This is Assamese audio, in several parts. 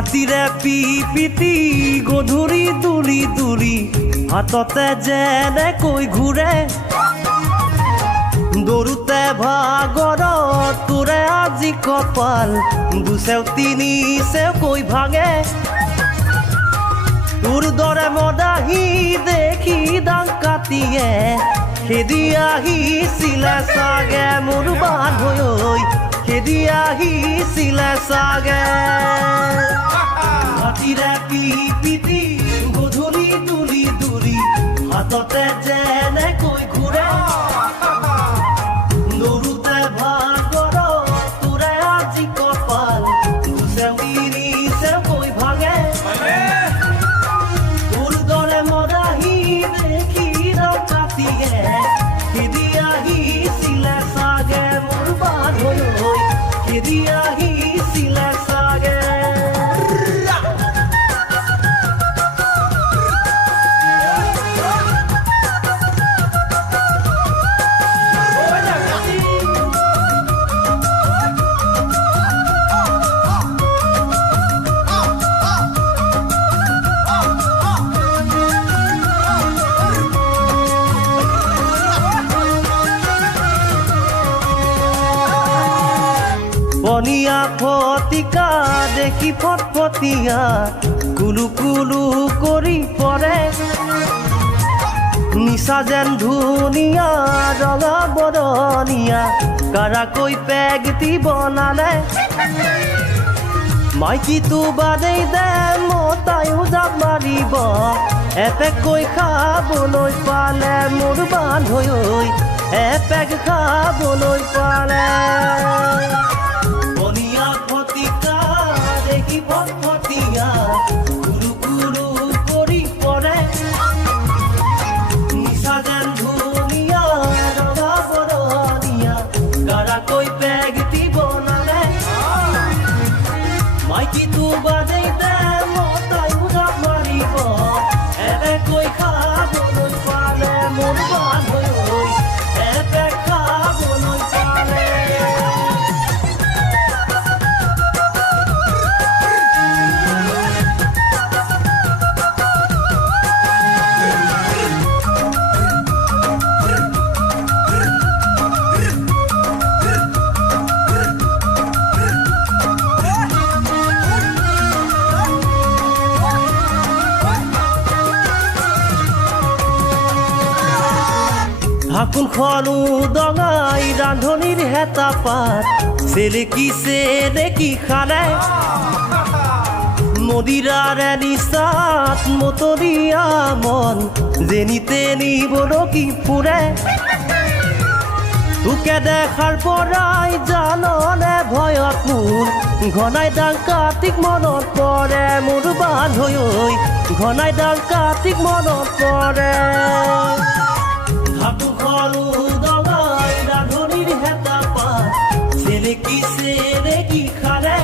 ৰাতিৰে পিপিতি গধূলি দুলি দুলি হাততে যেনেকৈ ঘূৰে দৌৰোতে ভাগৰত তোৰে আজি কপাল দুচেও তিনি চেওকৈ ভাঙে তোৰ দৰে মদাহী দেখি ডাং কাটিয়ে খেদি আহিছিলে চাগে মোৰ বান্ধৈ খেদি আহিছিলে চাগে ৰাতিৰে পিপিতি গধূলি দুলি দুলি হাততে যেনেকৈ ঘূৰে দৌৰোতে ভাগৰত তোৰে আজি কপাল দুচেও তিনি চেওকৈ ভাঙে তোৰ দৰে মদাহী দেখি ডাং কাটিয়ে খেদি আহিছিলে চাগে মোৰ বান্ধৈ খেদি আহিছিলে চাগে পনিয়া ফটিকা দেখি ফটফটীয়া কুলু কুলু কৰি পৰে নিচা যেন ধুনীয়া ৰঙা বৰণীয়া কাৰাকৈ পেগটি বনালে মাইকীটো বাদেই দে মতায়ো জাপ মাৰিব এপেকৈ খাবলৈ পালে মোৰ বান্ধৈ এপেক খাবলৈ পালে ফটফটীয়া কুলু কুলু কৰি পৰে নিচা যেন ধুনীয়া ৰঙা বৰণীয়া কাৰাকৈ পেগটি বনালে মাইকীটো বাদেই দে মতায়ো জাপ মাৰিব এপেকৈ খাবলৈ পালে মোৰ বান্ধৈ এপেক খাবলৈ পালে ঢাকোনখনো দঙাই ৰান্ধনিৰ হেতা পাত চেলেকি খালে মদিৰাৰে নিচাত মতলীয়া মন যেনিতে নিবলকি ফুৰে তোকে দেখাৰ পৰাই জাননে ভয়ত মোৰ ঘনাই ডাং কাটিক মনত পৰে মোৰ বান্ধৈ ঘনাই ডাং কাটিক মনত পৰে ঢাকুখনো দঙাই ৰান্ধনিৰ হেতা পাত চেলেকি খালে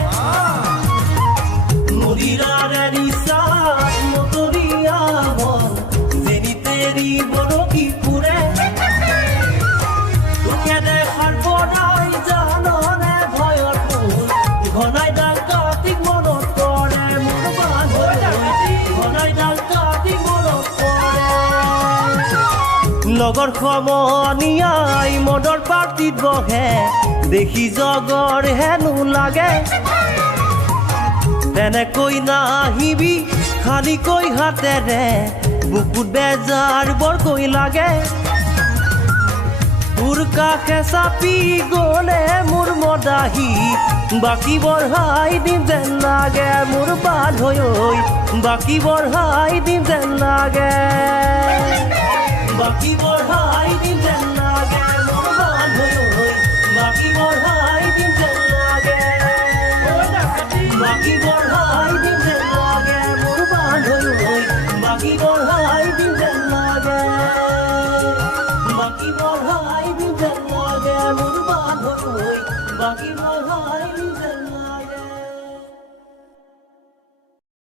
মদিৰাৰে নিচাত মতলীয়া মন যেনিতে নিবলকি ফুৰে তোকে দেখাৰ পৰাই জাননে ভয়ত মোৰ ঘনাই ডাং কাটিক মনত পৰে মোৰ বান্ধৈ ঘনাই ডাং কাটিক মনত পৰে লগৰ সমনীয়াই মদৰ পাৰ্টিত বহে দেখি জগৰ হেনো লাগে তেনেকৈ নাহিবি খালীকৈ হাতেৰে বুকুত বেজাৰ বৰকৈ লাগে তোৰ কাষে চাপি গ'লে মোৰ মদাহী বাকী বঢ়াই দিম যেন লাগে মোৰ বান্ধৈ বাকী বঢ়াই দিম যেন লাগে বাকী বঢ়াই দিম যেন লাগে মোৰ বান্ধৈ বাকী বঢ়াই দিম যেন লাগে বাকী বঢ়াই দিম যেন লাগে মোৰ বান্ধৈ বাকী বঢ়াই দিম যেন লাগে বাকী বঢ়াই দিম যেন লাগে মোৰ বান্ধৈ বাকী বঢ়াই দিম